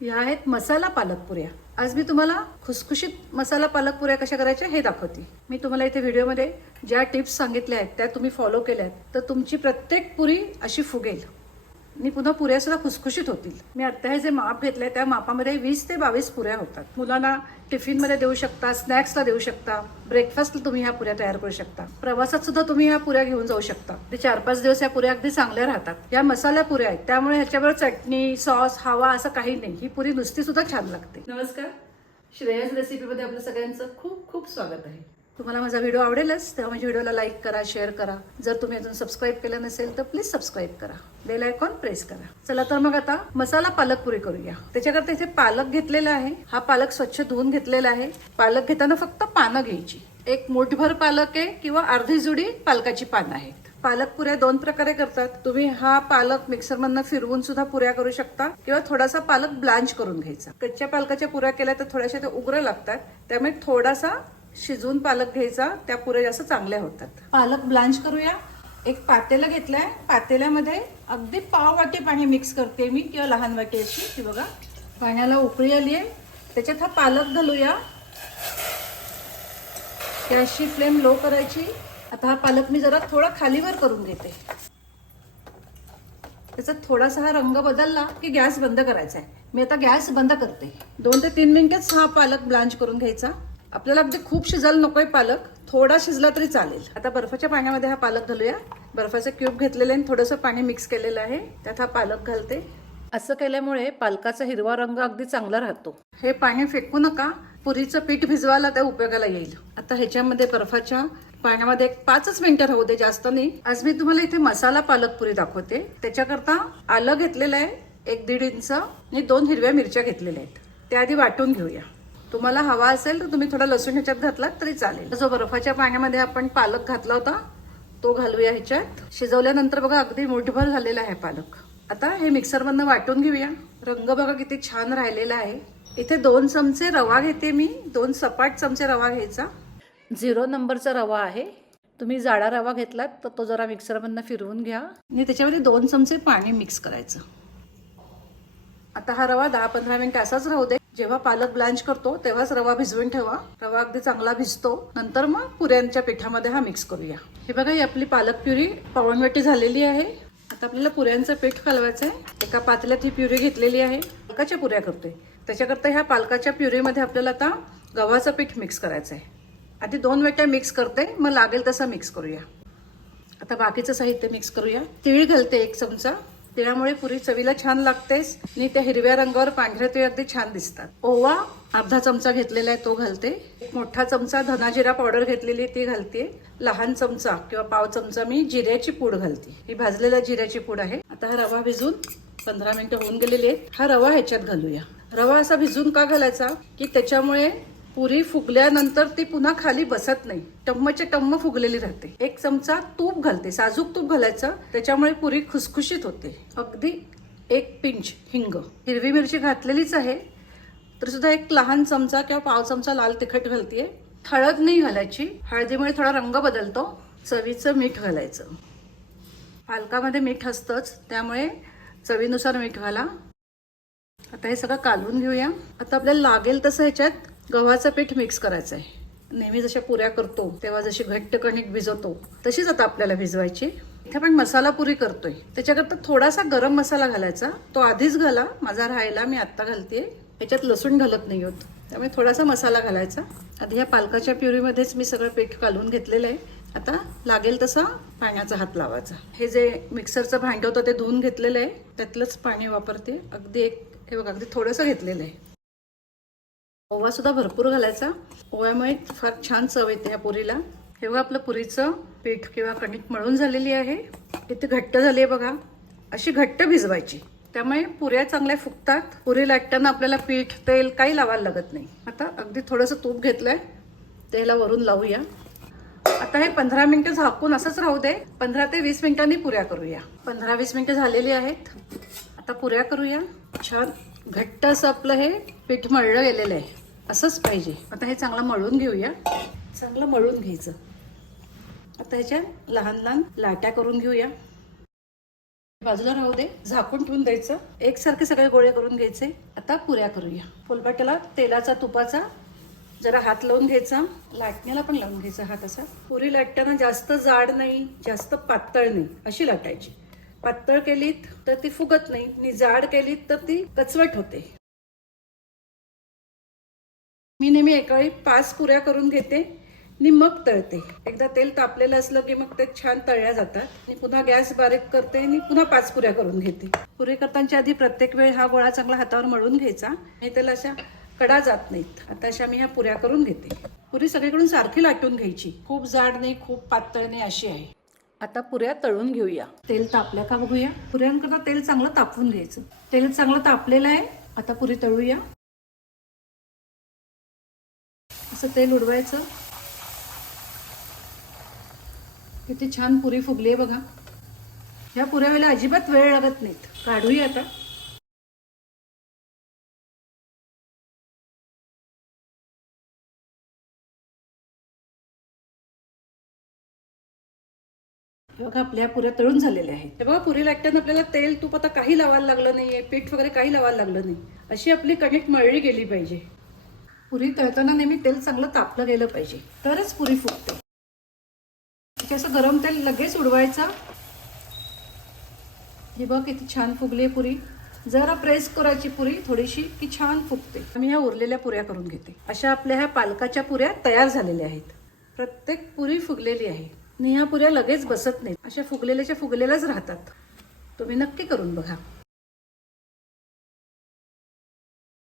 या आहेत मसाला पालक पुऱ्या। आज मी तुम्हाला खुसखुशीत मसाला पालक पुऱ्या कशा करायच्या हे दाखवते। मी तुम्हाला इथे व्हिडिओमध्ये ज्या टिप्स सांगितल्या आहेत त्या तुम्ही फॉलो केल्यात तर तुमची प्रत्येक पुरी अशी फुगेल आणि पुन्हा पुऱ्या सुद्धा खुसखुशीत होतील। मी आता हे जे माप घेतलंय त्या मापामध्ये 20 ते 22 पुऱ्या होतात। मुलांना टिफिन मध्ये देऊ शकता, स्नॅक्सला देऊ शकता, ब्रेकफास्टला तुम्ही ह्या पुऱ्या तयार करू शकता, प्रवासात सुद्धा तुम्ही ह्या पुऱ्या घेऊन जाऊ शकता। ते 4-5 दिवस या पुऱ्या अगदी चांगल्या राहतात। या मसाला पुऱ्या आहेत त्यामुळे ह्याच्यावर चटणी, सॉस, हवा असं काही नाही। ही पुरी नुसती सुद्धा छान लागते। नमस्कार, श्रेयस रेसिपीमध्ये आपलं सगळ्यांचं खूप खूप स्वागत आहे। तुम्हाला माझा व्हिडिओ आवडेलच तेव्हा माझ्या व्हिडिओला लाईक करा, शेअर करा। जर तुम्ही अजून सबस्क्राईब केलं नसेल तर प्लीज सबस्क्राईब करा, बेल आयकॉन प्रेस करा। चला तर मग आता मसाला पालक पुरी करूया। त्याच्याकरता इथे पालक घेतलेला आहे। हा पालक स्वच्छ धुवून घेतलेला आहे। पालक घेताना फक्त पानं घ्यायची। एक मुठभर पालक आहे किंवा अर्धी जुडी पालकाची पानं आहेत। पालक पुऱ्या दोन प्रकारे करतात। तुम्ही हा पालक मिक्सर मधनं फिरवून सुद्धा पुऱ्या करू शकता किंवा थोडासा पालक ब्लांच करून घ्यायचा। कच्च्या पालकाच्या पुऱ्या केल्या तर थोड्याशा ते उग्र लागतात, त्यामुळे थोडासा शिजवून पालक घ्यायचा, त्या पुऱ्या जास्त चांगल्या होतात। पालक ब्लांच करूया। एक पातेला घेतलाय, पातेल्यामध्ये अगदी पाव वाटी पाणी मिक्स करते मी किंवा लहान वाटी अशी। ती बघा पाण्याला उकळी आली आहे, त्याच्यात हा पालक घालूया। गॅसची फ्लेम लो करायची। आता हा पालक मी जरा थोडा खालीवर करून घेते। त्याचा थोडासा हा रंग बदलला की गॅस बंद करायचा आहे। मी आता गॅस बंद करते। 2 ते 3 मिनिटच हा पालक ब्लांच करून घ्यायचा। आपल्याला अगदी खूप शिजायला नकोय पालक, थोडा शिजला तरी चालेल। आता बर्फाच्या पाण्यामध्ये हा पालक घालूया। बर्फाचे क्यूब घेतलेले आणि थोडंसं पाणी मिक्स केलेलं आहे, त्यात हा पालक घालते। असं केल्यामुळे पालकाचा हिरवा रंग अगदी चांगला राहतो। हे पाणी फेकू नका, पुरीचं पीठ भिजवायला त्या उपयोगाला येईल। आता ह्याच्यामध्ये बर्फाच्या पाण्यामध्ये 5 मिनिटं राहू दे, जास्त नाही। आज मी तुम्हाला इथे मसाला पालक पुरी दाखवते। त्याच्याकरता आलं घेतलेलं आहे 1-1.5 इंच आणि 2 हिरव्या मिरच्या घेतलेल्या आहेत। त्या आधी वाटून घेऊया। तुम्हाला हवा असेल तर तुम्ही थोडा लसूण ह्याच्यात घातलात तरी चालेल। जो बर्फाच्या पाण्यामध्ये आपण पालक घातला होता तो घालूया ह्याच्यात। शिजवल्यानंतर बघा अगदी मुठभर झालेला आहे पालक। आता हे मिक्सर मधनं वाटून घेऊया। रंग बघा किती छान राहिलेला आहे। इथे 2 चमचे रवा घेते मी, 2 सपाट चमचे रवा घ्यायचा। 0 नंबरचा रवा आहे। तुम्ही जाडा रवा घेतलात तर तो जरा मिक्सर मधनं फिरवून घ्या आणि त्याच्यामध्ये 2 चमचे पाणी मिक्स करायचं। आता हा रवा 10-15 मिनिट असाच राहू दे। जेव्हा पालक ब्लांच करतो तेव्हाच रवा भिजवून ठेवा। रवा अगदी चांगला भिजतो, नंतर मग पुऱ्यांच्या पिठामध्ये हा मिक्स करूया। हे बघा ही आपली पालक प्युरी पाऊण वाटी झालेली आहे। आता आपल्याला पुऱ्यांचं पीठ कालवायचं आहे। एका पातेल्यात ही प्युरी घेतलेली आहे। पालकाच्या पुऱ्या करतोय त्याच्याकरता ह्या पालकाच्या प्युरीमध्ये आपल्याला आता गव्हाचं पीठ मिक्स करायचं आहे। आधी 2 वाट्या मिक्स करते, मग लागेल तसं मिक्स करूया। आता बाकीचं साहित्य मिक्स करूया। तीळ घालते 1 चमचा, तिळामुळे पुरी चवीला छान लागतेस आणि त्या हिरव्या रंगावर पांढऱ्या तीळ अगदी छान दिसतात। ओवा अर्धा चमचा घेतलेला आहे तो घालते। मोठा चमचा धना जिरा पावडर घेतलेली ती घालते। लहान चमचा किंवा पाव चमचा मी जिऱ्याची पूड घालते। ही भाजलेल्या जिऱ्याची पूड आहे। आता हा रवा भिजून 15 मिनिटं होऊन गेलेली आहेत। हा रवा ह्याच्यात घालूया। रवा असा भिजून का घालायचा की त्याच्यामुळे पुरी फुगल्यानंतर ती पुन्हा खाली बसत नाही, टम्मच्या टम्म फुगलेली राहते। 1 चमचा तूप घालते, साजूक तूप घालायचं, त्याच्यामुळे पुरी खुसखुशीत होते। अगदी 1 पिंच हिंग, हिरवी मिरची घातलेलीच आहे तर सुद्धा 1 लहान चमचा किंवा पाव चमचा लाल तिखट घालतेय। हळद नाही घालायची, हळदीमुळे थोडा रंग बदलतो। चवीचं मीठ घालायचं। पालकामध्ये मीठ असतंच त्यामुळे चवीनुसार मीठ घाला। आता हे सगळं कालवून घेऊया। आता आपल्याला लागेल तसं ह्याच्यात गव्हाचं पीठ मिक्स करायचं आहे। नेहमी जशा पुऱ्या करतो तेव्हा जशी घट्ट कणिक भिजवतो तशीच आता आपल्याला भिजवायची। इथे आपण मसाला पुरी करतोय त्याच्याकरता थोडासा गरम मसाला घालायचा, तो आधीच घाला, माझा राहिला मी आता घालतेय। याच्यात लसूण घालत नाही होत त्यामुळे थोडासा मसाला घालायचा। आधी या पालकाच्या प्युरीमध्येच मी सगळं पीठ कालवून घेतलेलं आहे। आता लागेल तसा पाण्याचा हात लावायचा। हे जे मिक्सरचं भांडं होतं ते धुवून घेतलेलं आहे, त्यातलंच पाणी वापरते। अगदी हे बघा अगदी थोडंसं घेतलेलं आहे। ओवा सुद्धा भरपूर घालायचा, ओव्यामुळे फार छान चव येते या पुरीला। हे बघा आपलं पुरीचं पीठ किंवा कणिक मळून झालेली आहे। किती घट्ट झाली आहे बघा, अशी घट्ट भिजवायची, त्यामुळे पुऱ्या चांगल्या फुगतात। पुरी लाटताना आपल्याला पीठ तेल काही लावायला लागत नाही। आता अगदी थोडंसं तूप घेतलंय, तेला वरून लावूया। आता हे 15 मिनिटं झाकून असंच राहू दे। 15 ते 20 मिनिटांनी पुऱ्या करूया। 15-20 मिनिटं झालेली आहेत। आता पुऱ्या करूया। छान घट्ट असं आपलं हे पीठ मळलं गेलेलं आहे, असंच पाहिजे। आता हे चांगलं मळून घेऊया, चांगलं मळून घ्यायचं। आता ह्याच्या लहान लहान लाट्या करून घेऊया। बाजूला राहू दे, झाकून ठेवून द्यायचं. एकसारखे सगळे गोळे करून घ्यायचे. आता पुऱ्या करूया. फुलपाट्याला तेलाचा तुपाचा जरा हात लावून घ्यायचा, लाटण्याला पण लावून घ्यायचा हात असा. पुरी लाटताना जास्त जाड नाही, जास्त पातळ नाही अशी लाटायची. पातळ केलीत तर ती फुगत नाही आणि जाड केलीत तर ती कचवट होते. मी नेहमी एकावेळी 5 पुऱ्या करून घेते आणि मग तळते. एकदा तेल तापलेलं असलं की मग ते छान तळल्या जातात. आणि पुन्हा गॅस बारीक करते आणि पुन्हा 5 पुऱ्या करून घेते. पुरी करताना आधी प्रत्येक वेळ हा गोळा चांगला हातावर मळून घ्यायचा आणि त्याला अशा कडा जात नाहीत. आता अशा मी ह्या पुऱ्या करून घेते. पुरी सगळीकडून सारखी लाटून घ्यायची. खूप जाड नाही, खूप पातळ नाही अशी आहे. आता पुऱ्या तळून घेऊया. तेल तापल्या का बघूया. पुऱ्यांकरता तेल चांगलं तापवून घ्यायचं. तेल चांगलं तापलेलं आहे. आता पुरी तळूया. असं तेल उडवायचं. किती छान पुरी फुगली आहे बघा. ह्या पुऱ्या वेळेला अजिबात वेळ लागत नाहीत. काढूया आता. बघा आपल्या पुऱ्या तळून झालेल्या आहेत. हे बघा पुरी लाटताना आपल्याला तेल तूप आता काही लावायला लागलं नाहीये, पीठ वगैरे काही लावायला लागलं नाही. अशी आपली कणिक मळली गेली पाहिजे. पुरी तळताना नेहमी तेल चांगलं तापलं गेलं पाहिजे, तरच पुरी फुगते. असं गरम तेल लगेच उडवायचं. हे बघ किती छान फुगली पुरी. जरा प्रेस करायची पुरी थोडीशी की छान फुगते. मी ह्या उरलेल्या पुऱ्या करून घेते. अशा आपल्या ह्या पालकाच्या पुऱ्या तयार झालेल्या आहेत. प्रत्येक पुरी फुगलेली आहे आणि ह्या पुऱ्या लगेच बसत नाहीत. अशा फुगलेल्याच्या फुगलेल्याच राहतात. तुम्ही नक्की करून बघा.